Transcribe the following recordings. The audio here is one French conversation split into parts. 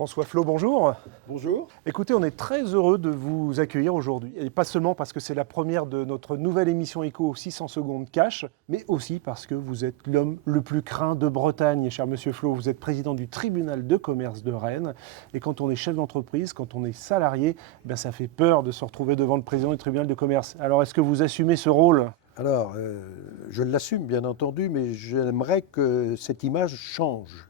François Flot, bonjour. Bonjour. Écoutez, on est très heureux de vous accueillir aujourd'hui. Et pas seulement parce que c'est la première de notre nouvelle émission Éco 600 secondes cash, mais aussi parce que vous êtes l'homme le plus craint de Bretagne. Cher Monsieur Flot, vous êtes président du tribunal de commerce de Rennes. Et quand on est chef d'entreprise, quand on est salarié, ça fait peur de se retrouver devant le président du tribunal de commerce. Alors, est-ce que vous assumez ce rôle ? Alors, je l'assume bien entendu, mais j'aimerais que cette image change.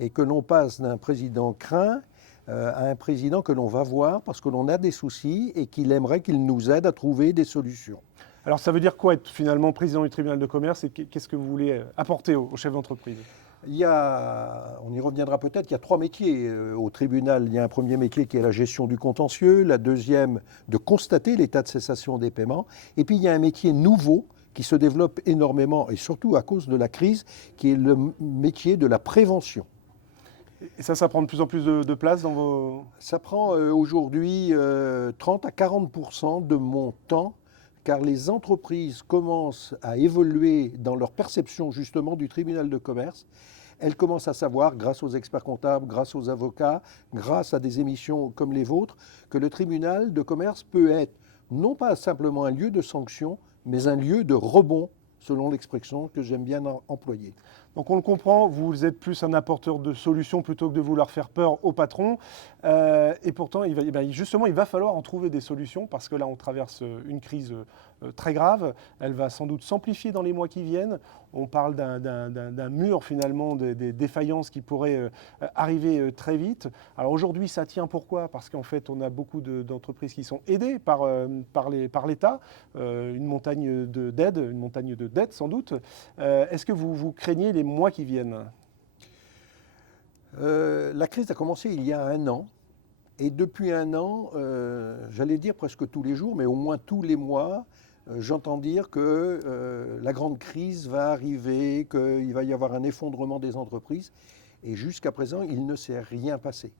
Et que l'on passe d'un président craint à un président que l'on va voir parce que l'on a des soucis et qu'il aimerait qu'il nous aide à trouver des solutions. Alors ça veut dire quoi être finalement président du tribunal de commerce et qu'est-ce que vous voulez apporter au chef d'entreprise ? On y reviendra peut-être, il y a 3 métiers au tribunal. Il y a un premier métier qui est la gestion du contentieux, la deuxième de constater l'état de cessation des paiements, et puis il y a un métier nouveau qui se développe énormément et surtout à cause de la crise, qui est le métier de la prévention. Et ça prend de plus en plus de place dans vos... Ça prend aujourd'hui 30 à 40% de mon temps, car les entreprises commencent à évoluer dans leur perception justement du tribunal de commerce. Elles commencent à savoir, grâce aux experts comptables, grâce aux avocats, grâce à des émissions comme les vôtres, que le tribunal de commerce peut être non pas simplement un lieu de sanction, mais un lieu de rebond, selon l'expression que j'aime bien employer. Donc on le comprend, vous êtes plus un apporteur de solutions plutôt que de vouloir faire peur au patron. Et pourtant, il va falloir en trouver des solutions parce que là, on traverse une crise très grave. Elle va sans doute s'amplifier dans les mois qui viennent. On parle d'un mur finalement, des défaillances qui pourraient arriver très vite. Alors aujourd'hui, ça tient pourquoi ? Parce qu'en fait, on a beaucoup d'entreprises qui sont aidées par l'État. Une montagne de dettes sans doute. Est-ce que vous craignez les mois qui viennent ? La crise a commencé il y a 1 an. Et depuis 1 an, j'allais dire presque tous les jours, mais au moins tous les mois, j'entends dire que la grande crise va arriver, qu'il va y avoir un effondrement des entreprises. Et jusqu'à présent, il ne s'est rien passé.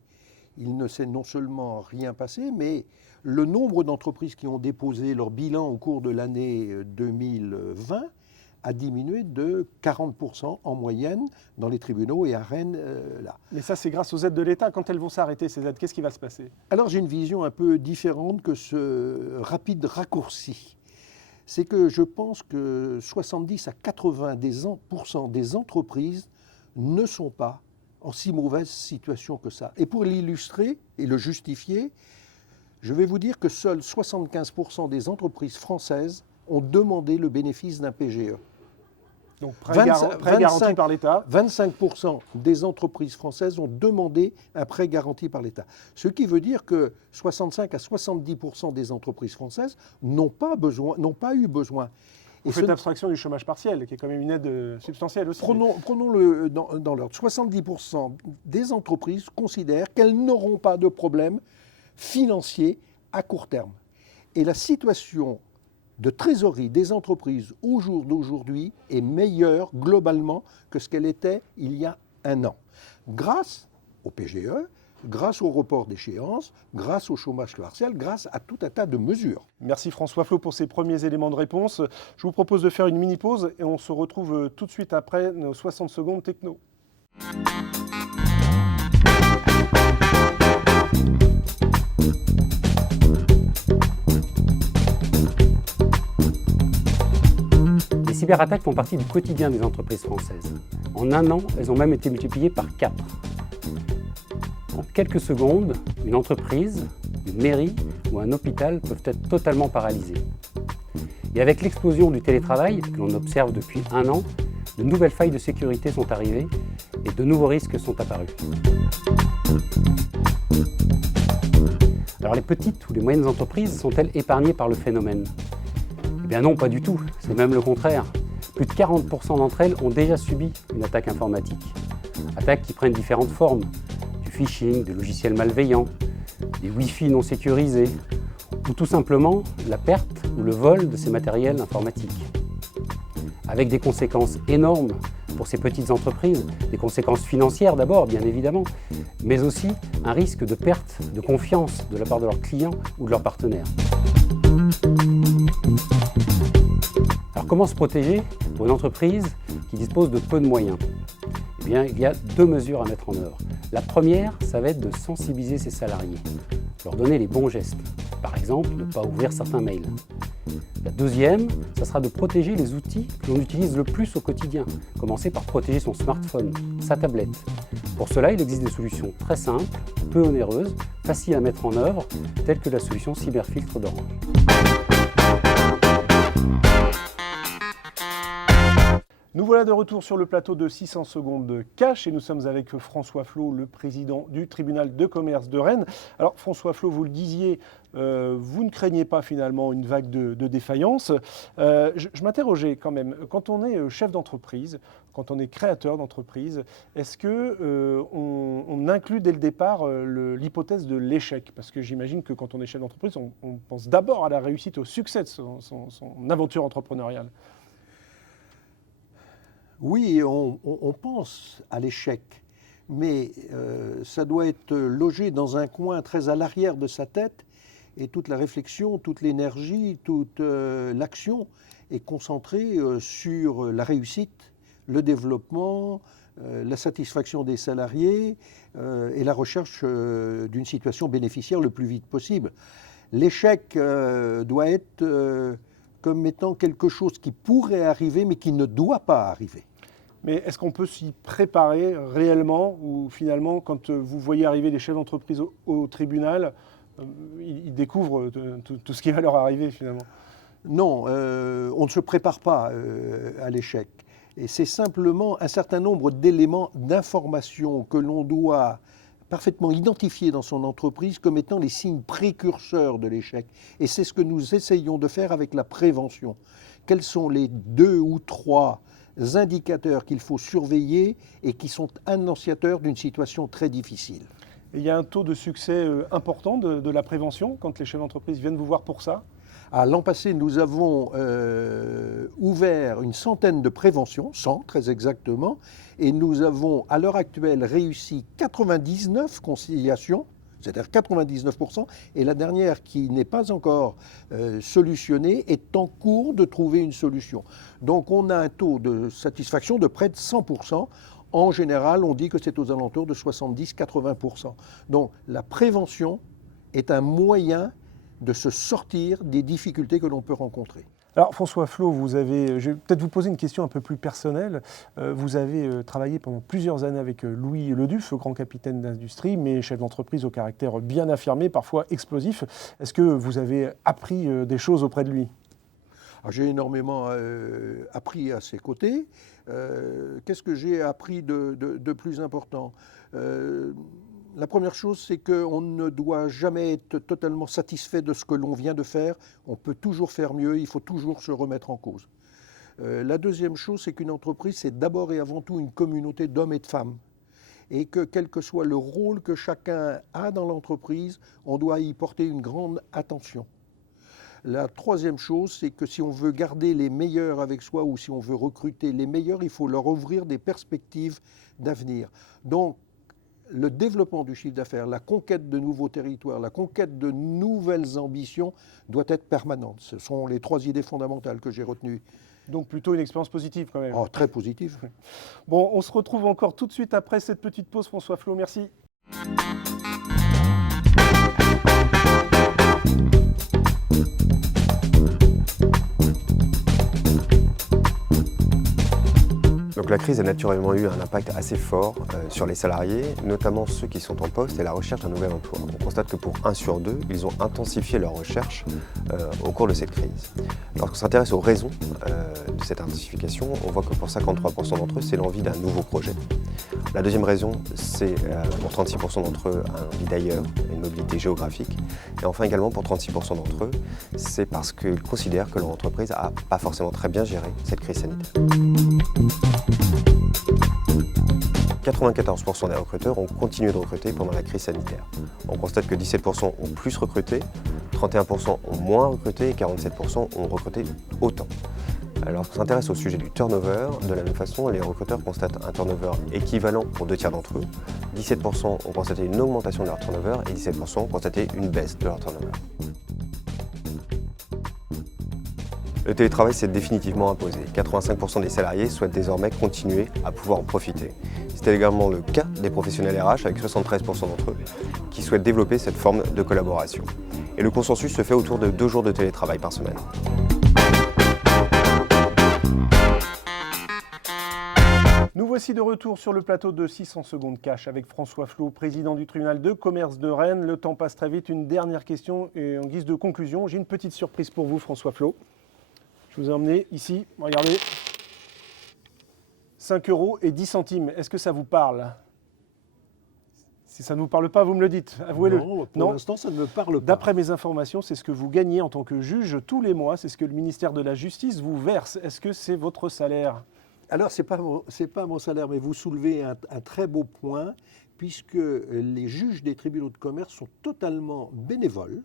Il ne s'est non seulement rien passé, mais le nombre d'entreprises qui ont déposé leur bilan au cours de l'année 2020 a diminué de 40% en moyenne dans les tribunaux et à Rennes, là. Mais ça, c'est grâce aux aides de l'État. Quand elles vont s'arrêter, ces aides, qu'est-ce qui va se passer ? Alors j'ai une vision un peu différente que ce rapide raccourci. C'est que je pense que 70 à 80% des entreprises ne sont pas en si mauvaise situation que ça. Et pour l'illustrer et le justifier, je vais vous dire que seuls 75% des entreprises françaises ont demandé le bénéfice d'un PGE. Donc prêt garanti par l'État. 25% des entreprises françaises ont demandé un prêt garanti par l'État. Ce qui veut dire que 65 à 70% des entreprises françaises n'ont pas eu besoin. Vous faites abstraction du chômage partiel, qui est quand même une aide substantielle aussi. Prenons-le dans l'ordre. 70% des entreprises considèrent qu'elles n'auront pas de problème financier à court terme. Et la situation de trésorerie des entreprises au jour d'aujourd'hui est meilleure globalement que ce qu'elle était il y a 1 an. Grâce au PGE, grâce au report d'échéance, grâce au chômage partiel, grâce à tout un tas de mesures. Merci François Flot pour ces premiers éléments de réponse. Je vous propose de faire une mini-pause et on se retrouve tout de suite après nos 60 secondes techno. Les cyberattaques font partie du quotidien des entreprises françaises. En 1 an, elles ont même été multipliées par 4. En quelques secondes, une entreprise, une mairie ou un hôpital peuvent être totalement paralysés. Et avec l'explosion du télétravail que l'on observe depuis 1 an, de nouvelles failles de sécurité sont arrivées et de nouveaux risques sont apparus. Alors les petites ou les moyennes entreprises sont-elles épargnées par le phénomène ? Eh bien non, pas du tout, c'est même le contraire. Plus de 40% d'entre elles ont déjà subi une attaque informatique. Attaques qui prennent différentes formes, du phishing, des logiciels malveillants, des Wi-Fi non sécurisés, ou tout simplement la perte ou le vol de ces matériels informatiques. Avec des conséquences énormes pour ces petites entreprises, des conséquences financières d'abord, bien évidemment, mais aussi un risque de perte de confiance de la part de leurs clients ou de leurs partenaires. Alors comment se protéger pour une entreprise qui dispose de peu de moyens ? Eh bien, il y a 2 mesures à mettre en œuvre. La première, ça va être de sensibiliser ses salariés, leur donner les bons gestes. Par exemple, ne pas ouvrir certains mails. La deuxième, ça sera de protéger les outils que l'on utilise le plus au quotidien. Commencer par protéger son smartphone, sa tablette. Pour cela, il existe des solutions très simples, peu onéreuses, faciles à mettre en œuvre, telles que la solution Cyberfiltre d'Orange. Nous voilà de retour sur le plateau de 600 secondes de cash et nous sommes avec François Flot, le président du tribunal de commerce de Rennes. Alors François Flot, vous le disiez, vous ne craignez pas finalement une vague de défaillance. Je m'interrogeais quand même, quand on est chef d'entreprise, quand on est créateur d'entreprise, est-ce qu'on inclut dès le départ l'hypothèse de l'échec ? Parce que j'imagine que quand on est chef d'entreprise, on pense d'abord à la réussite, au succès de son aventure entrepreneuriale. Oui, on pense à l'échec, mais ça doit être logé dans un coin très à l'arrière de sa tête et toute la réflexion, toute l'énergie, toute l'action est concentrée sur la réussite, le développement, la satisfaction des salariés et la recherche d'une situation bénéficiaire le plus vite possible. L'échec doit être comme étant quelque chose qui pourrait arriver mais qui ne doit pas arriver. Mais est-ce qu'on peut s'y préparer réellement ou finalement, quand vous voyez arriver les chefs d'entreprise au tribunal, ils découvrent tout ce qui va leur arriver finalement ? Non, on ne se prépare pas à l'échec. Et c'est simplement un certain nombre d'éléments d'information que l'on doit parfaitement identifier dans son entreprise comme étant les signes précurseurs de l'échec. Et c'est ce que nous essayons de faire avec la prévention. Quels sont les 2 ou 3 indicateurs qu'il faut surveiller et qui sont annonciateurs d'une situation très difficile. Et il y a un taux de succès important de la prévention quand les chefs d'entreprise viennent vous voir pour ça ? L'an passé, nous avons ouvert une centaine de préventions, 100 très exactement, et nous avons à l'heure actuelle réussi 99 conciliations, c'est-à-dire 99%, et la dernière qui n'est pas encore solutionnée est en cours de trouver une solution. Donc on a un taux de satisfaction de près de 100%. En général, on dit que c'est aux alentours de 70-80%. Donc la prévention est un moyen de se sortir des difficultés que l'on peut rencontrer. Alors François Flot, je vais peut-être vous poser une question un peu plus personnelle. Vous avez travaillé pendant plusieurs années avec Louis Leduffe, grand capitaine d'industrie, mais chef d'entreprise au caractère bien affirmé, parfois explosif. Est-ce que vous avez appris des choses auprès de lui ? J'ai énormément appris à ses côtés. Qu'est-ce que j'ai appris de plus important ? La première chose, c'est qu'on ne doit jamais être totalement satisfait de ce que l'on vient de faire. On peut toujours faire mieux, il faut toujours se remettre en cause. La deuxième chose, c'est qu'une entreprise, c'est d'abord et avant tout une communauté d'hommes et de femmes. Et que quel que soit le rôle que chacun a dans l'entreprise, on doit y porter une grande attention. La troisième chose, c'est que si on veut garder les meilleurs avec soi ou si on veut recruter les meilleurs, il faut leur ouvrir des perspectives d'avenir. Donc, le développement du chiffre d'affaires, la conquête de nouveaux territoires, la conquête de nouvelles ambitions doit être permanente. Ce sont les 3 idées fondamentales que j'ai retenues. Donc plutôt une expérience positive quand même. Très positive. Bon, on se retrouve encore tout de suite après cette petite pause. François Flot, merci. Donc la crise a naturellement eu un impact assez fort sur les salariés, notamment ceux qui sont en poste et la recherche d'un nouvel emploi. On constate que pour 1 sur 2, ils ont intensifié leur recherche au cours de cette crise. Lorsqu'on s'intéresse aux raisons de cette intensification, on voit que pour 53% d'entre eux, c'est l'envie d'un nouveau projet. La deuxième raison, c'est pour 36% d'entre eux, un envie d'ailleurs, une mobilité géographique. Et enfin également pour 36% d'entre eux, c'est parce qu'ils considèrent que leur entreprise n'a pas forcément très bien géré cette crise sanitaire. 94% des recruteurs ont continué de recruter pendant la crise sanitaire. On constate que 17% ont plus recruté, 31% ont moins recruté et 47% ont recruté autant. Alors, on s'intéresse au sujet du turnover. De la même façon, les recruteurs constatent un turnover équivalent pour 2 tiers d'entre eux. 17% ont constaté une augmentation de leur turnover et 17% ont constaté une baisse de leur turnover. Le télétravail s'est définitivement imposé. 85% des salariés souhaitent désormais continuer à pouvoir en profiter. C'est également le cas des professionnels RH avec 73% d'entre eux qui souhaitent développer cette forme de collaboration. Et le consensus se fait autour de 2 jours de télétravail par semaine. Nous voici de retour sur le plateau de 600 secondes cash avec François Flot, président du tribunal de commerce de Rennes. Le temps passe très vite. Une dernière question et en guise de conclusion, j'ai une petite surprise pour vous, François Flot. Je vous ai emmené ici, regardez, 5,10 €. Est-ce que ça vous parle? Si ça ne vous parle pas, vous me le dites, avouez-le. Non, pour l'instant, ça ne me parle pas. D'après mes informations, c'est ce que vous gagnez en tant que juge tous les mois, c'est ce que le ministère de la Justice vous verse. Est-ce que c'est votre salaire? Alors, ce n'est pas mon salaire, mais vous soulevez un très beau point, puisque les juges des tribunaux de commerce sont totalement bénévoles.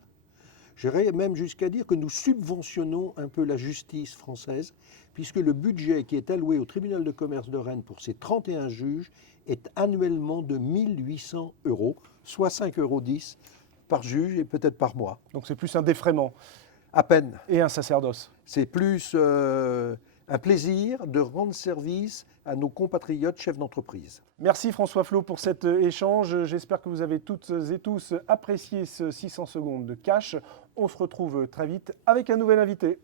J'irais même jusqu'à dire que nous subventionnons un peu la justice française, puisque le budget qui est alloué au tribunal de commerce de Rennes pour ses 31 juges est annuellement de 1 800 €, soit 5,10 € par juge et peut-être par mois. Donc c'est plus un défraiement. À peine. Et un sacerdoce. C'est plus un plaisir de rendre service à nos compatriotes chefs d'entreprise. Merci François Flot pour cet échange. J'espère que vous avez toutes et tous apprécié ce 600 secondes de cash. On se retrouve très vite avec un nouvel invité.